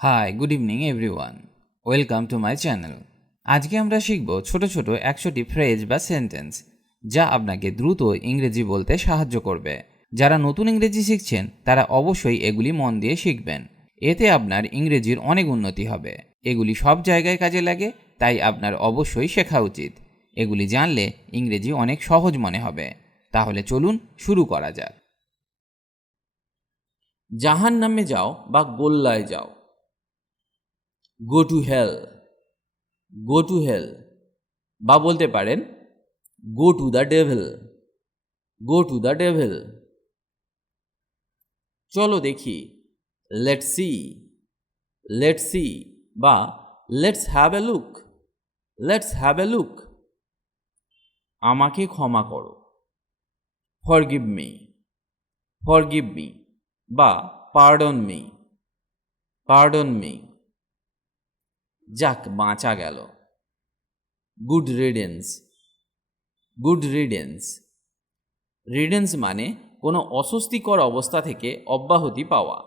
High, good evening everyone, welcome to my channel. আজকে আমরা শিখব ছোট ছোট 100টি ফ্রেজ বা সেন্টেন্স, যা আপনাকে দ্রুত ইংরেজি বলতে সাহায্য করবে। যারা নতুন ইংরেজি শিখছেন তারা অবশ্যই এগুলি মন দিয়ে শিখবেন। এতে আপনার ইংরেজির অনেক উন্নতি হবে। এগুলি সব জায়গায় কাজে লাগে, তাই আপনার অবশ্যই শেখা উচিত। এগুলি জানলে ইংরেজি অনেক সহজ মনে হবে। তাহলে চলুন শুরু করা যাক। জাহান্নামে যাও বা গোল্লায় যাও। Go to hell, go to hell. বা বলতে পারেন go to the devil, go to the devil. চলো দেখি, লেটস সি, লেটস সি। বা let's have a look, let's have a look. আমাকে ক্ষমা করো, ফরগিভ মি, ফরগিভ মি। বা পার্ডন মি, পার্ডন মি। যাক বাঁচা গেল, গুড রিডেন্স, গুড রিডেন্স। রিডেন্স মানে কোনো অস্বস্তিকর অবস্থা থেকে অব্যাহতি পাওয়া।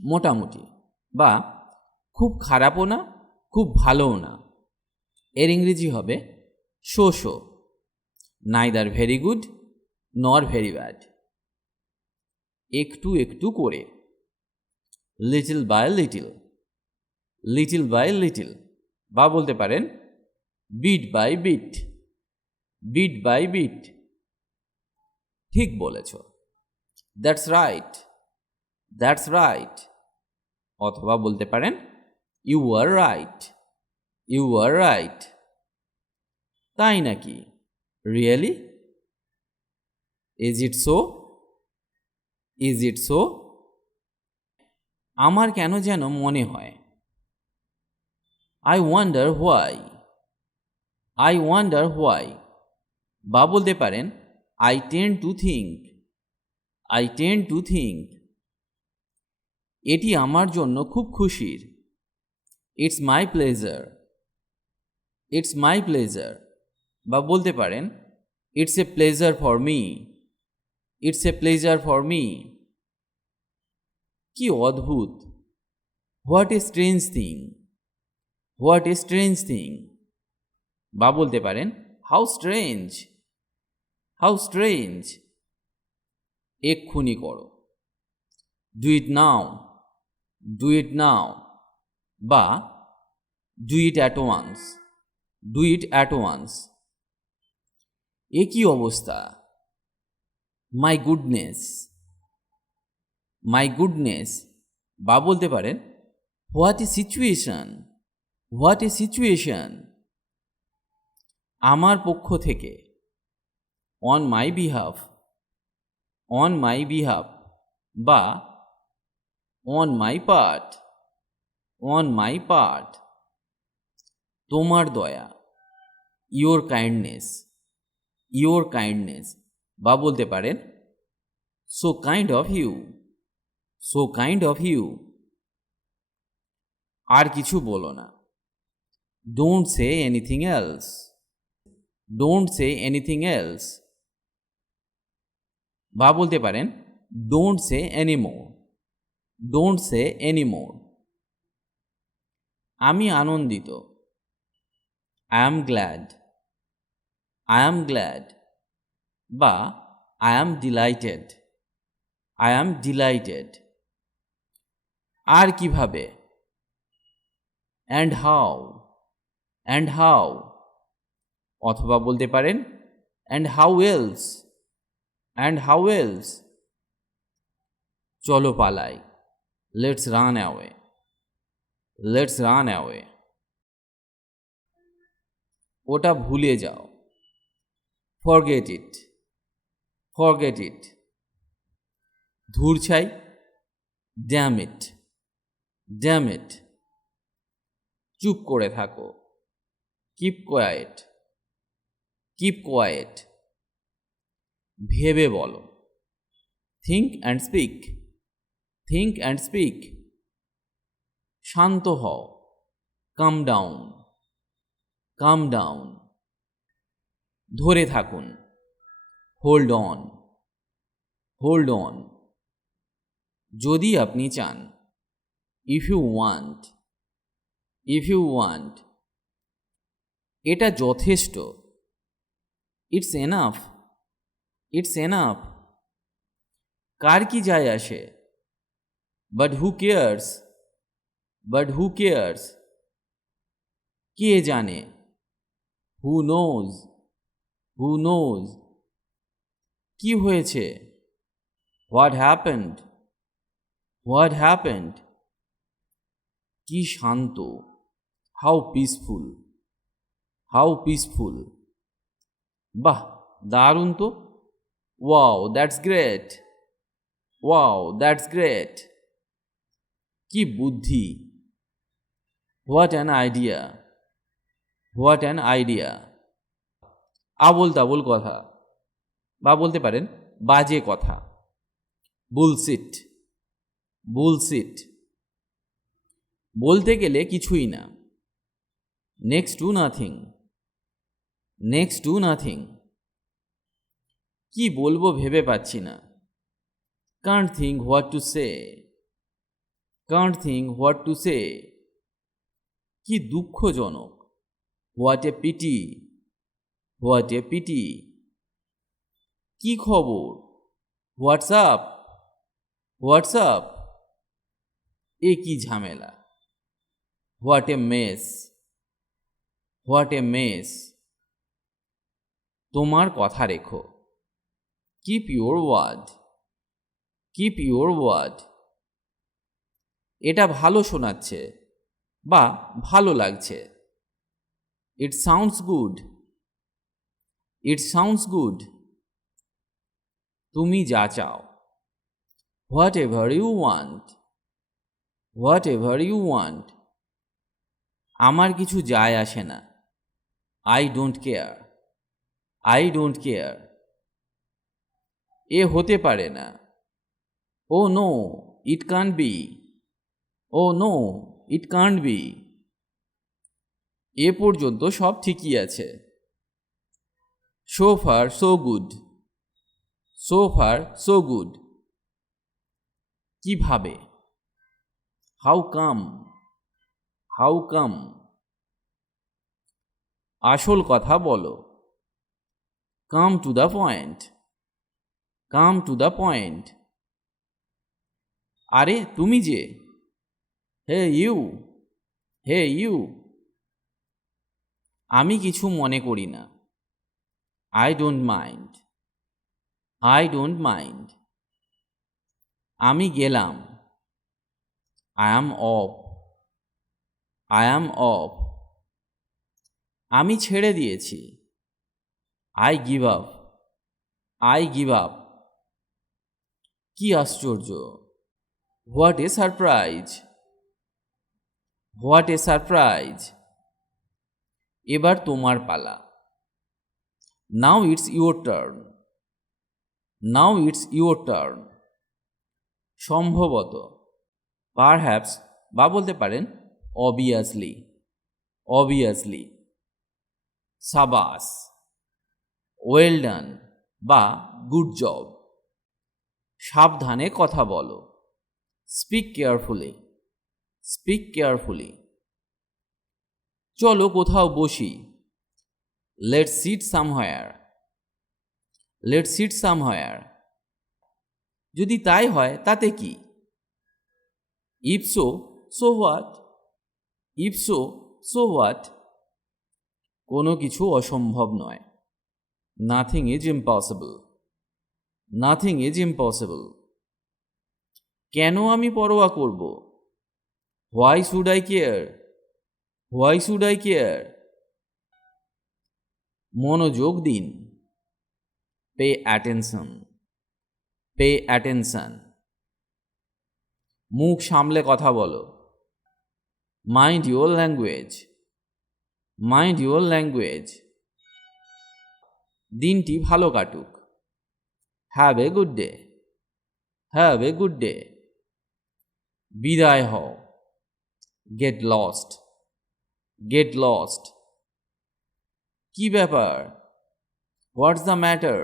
মোটামুটি বা খুব খারাপও না খুব ভালোও না। এর ইংরেজি হবে so so, neither very good nor very bad. একটু একটু করে, little by little, little by little. বা বলতে পারেন bit by bit, bit by bit. ঠিক বলেছ, দ্যাটস রাইট, দ্যাটস রাইট। অথবা বলতে পারেন you are right, you are right. তাই নাকি, really, is it so, is it so. আমার কেন যেন মনে হয়, I wonder why, I wonder why. বা বলতে পারেন I tend to think, I tend to think. এটি আমার জন্য খুব খুশির, it's my pleasure, it's my pleasure. বা বলতে পারেন it's a pleasure for me, it's a pleasure for me. কি অদ্ভুত, what a strange thing, what a strange thing. বা বলতে পারেন হাউ স্ট্রেঞ্জ, হাউ স্ট্রেঞ্জ। এক্ষুনি করো, do it now, do it now. বা do it at once, do it at once. এ কি অবস্থা, মাই গুডনেস, মাই গুডনেস। বা বলতে পারেন what a situation, what a situation. আমার পক্ষ থেকে, on my behalf, on my behalf. বা on my part, on my part. তোমার দয়া, ইয়োর কাইন্ডনেস, ইয়োর কাইন্ডনেস। বা বলতে পারেন so kind of you, so kind of you. আর কিছু বলো না, don't say anything else, don't say anything else. বা বলতে পারেন don't say anymore, don't say anymore. আমি আনন্দিত, I am glad, I am glad. বা I am delighted, I am delighted. আর কিভাবে, অ্যান্ড হাউ, অ্যান্ড হাউ। অথবা বলতে পারেন and how else, and how else. চলো পালাই, let's run away, let's run away. ওটা ভুলে যাও, ফরগেট ইট, ফরগেট ইট। ধুর ছাই, ড্যাম ইট, ড্যাম ইট। চুপ করে থাকো, কিপ কোয়াইট, কিপ কোয়াইট। ভেবে বলো, think and speak, think and speak. শান্ত হও, কাম ডাউন, কাম ডাউন। ধরে থাকুন, হোল্ড অন, হোল্ড অন। যদি আপনি চান, if you want, if you want. এটা যথেষ্ট, it's enough, it's enough. কার কি যায় আসে, but who cares, but who cares. কে জানে, who knows, who knows. কি হয়েছে, what happened, what happened. কি শান্ত, how peaceful, how peaceful. বাহ, দারুণ তো, wow, that's great, wow, that's great. কি বুদ্ধি, what an idea, what an idea. Abol তাবোল কথা, বা বলতে পারেন বাজে কথা, বুলসিট, বুলসিট। বলতে গেলে কিছুই না, next to nothing, next to nothing. কি বলবো ভেবে পাচ্ছি না, can't think what to say, can't think what to say. কি দুঃখজনক, what a pity, what a pity. কি খবর, হোয়াটসঅ্যাপ, হোয়াটসঅ্যাপ। এ কি ঝামেলা, what a mess, what a mess. তোমার কথা রেখো, keep your word, keep your word. এটা ভালো শোনাচ্ছে বা ভালো লাগছে, it sounds good, it sounds good. তুমি যা চাও, what ever you want, what ever you want. আমার কিছু যায় আসে না, I don't care, I don't care. এ হতে পারে না, oh no it can't be, oh no it can't be. এ পর্যন্ত সব ঠিকই আছে, so far so good, so far so good. কিভাবে, হাউ কাম, হাউ কাম। আসল কথা বলো, come to the point, come to the point. আরে তুমি যে, হে ইউ, হে ইউ। আমি কিছু মনে করি না, I don't mind, I don't mind. আমি গেলাম, I am of, I am of. আমি ছেড়ে দিয়েছি, I give up, I give up. কি আশ্চর্য, what a surprise, what a surprise. এবার তোমার পালা, now it's your turn, now it's your turn. সম্ভবত, পারহ্যাপস বা বলতে পারেন অবভিয়াসলি, অবভিয়াসলি। সাবাস, ওয়েল ডান বা গুড জব। সাবধানে কথা বলো, স্পিক কেয়ারফুলি, স্পিক কেয়ারফুলি। চলো কোথাও বসি, let's sit somewhere, let's sit somewhere. যদি তাই হয় তাতে কি, if so, so what, if so, so what. কোনো কিছু অসম্ভব নয়, nothing is impossible, nothing is impossible. কেন আমি পরোয়া করব, why should eye care, why should eye care. মনোযোগ দিন, পে অ্যাটেনশন, পে অ্যাটেনশন। মুখ সামলে কথা বলো, mind your language, mind your language. দিনটি ভালো কাটুক, have a good day, have a good day. বিদায় হও, গেট লস্ট, গেট লস্ট। কি ব্যাপার, what's the matter,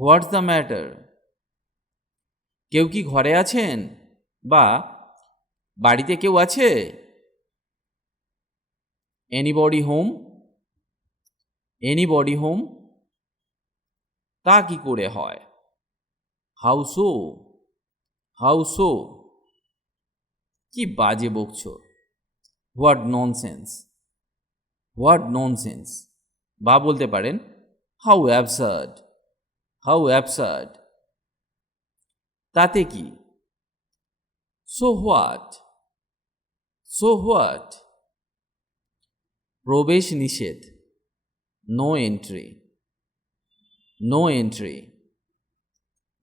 what's the matter. কেউ কি ঘরে আছেন, বা বাড়িতে কেউ আছে? Anybody home? Anybody home? তা কি করে হয়? How so? How so? কি বাজে বকছো? What nonsense? What nonsense? বা বলতে পারেন হাউ অ্যাবসার্ড? How absurd? তাতে কি? So what? So what? প্রবেশ নিষেধ, নো এন্ট্রি। No entry.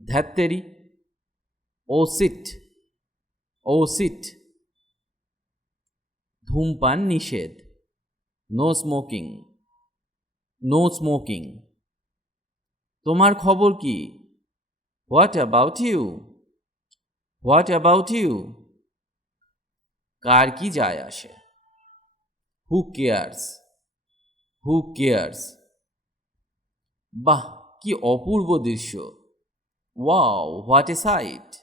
ধ্যাত্তেরি, ও সিট। Oh shit. ধূমপান নিষেধ, নো স্মোকিং। No smoking. তোমার খবর কি? What about you? What about you? কার কি যায় আসে? Who cares? Who cares? বাহ, কি অপূর্ব দৃশ্য! Wow, what a sight!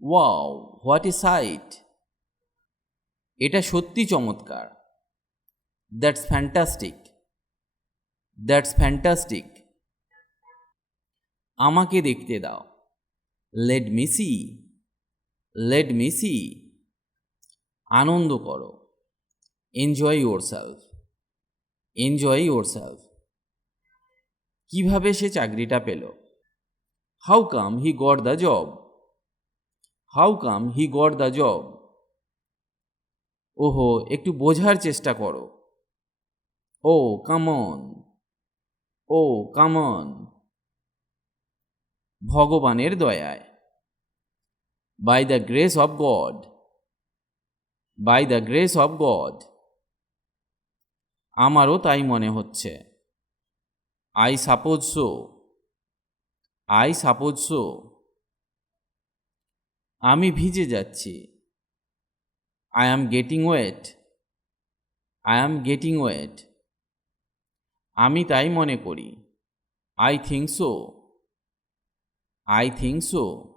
Wow, what a sight! এটা সত্যি চমৎকার। That's fantastic. That's fantastic. আমাকে দেখতে দাও। Let me see. Let me see. আনন্দ করো। Enjoy yourself. Enjoy yourself. কিভাবে সে চাকরিটা পেল? How come he got the job? How come he got the job? ওহো, একটু বোঝার চেষ্টা করো। Oh come on. Oh come on. ভগবানের দয়ায়। By the grace of God. By the grace of God. আমারও তাই মনে হচ্ছে। I suppose so. I suppose so. আমি ভিজে যাচ্ছি। I am getting wet. I am getting wet. আমি তাই মনে করি। I think so. I think so.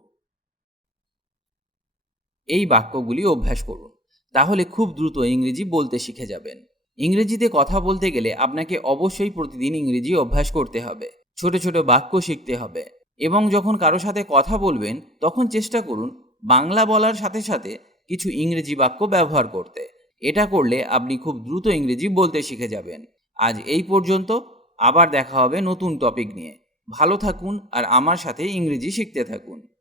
এই বাক্যগুলি অভ্যাস করুন, তাহলে খুব দ্রুত ইংরেজি বলতে শিখে যাবেন। ইংরেজিতে কথা বলতে গেলে আপনাকে অবশ্যই প্রতিদিন ইংরেজি অভ্যাস করতে হবে, ছোট ছোট বাক্য শিখতে হবে এবং যখন কারো সাথে কথা বলবেন তখন চেষ্টা করুন বাংলা বলার সাথে সাথে কিছু ইংরেজি বাক্য ব্যবহার করতে। এটা করলে আপনি খুব দ্রুত ইংরেজি বলতে শিখে যাবেন। আজ এই পর্যন্ত, আবার দেখা হবে নতুন টপিক নিয়ে। ভালো থাকুন আর আমার সাথে ইংরেজি শিখতে থাকুন।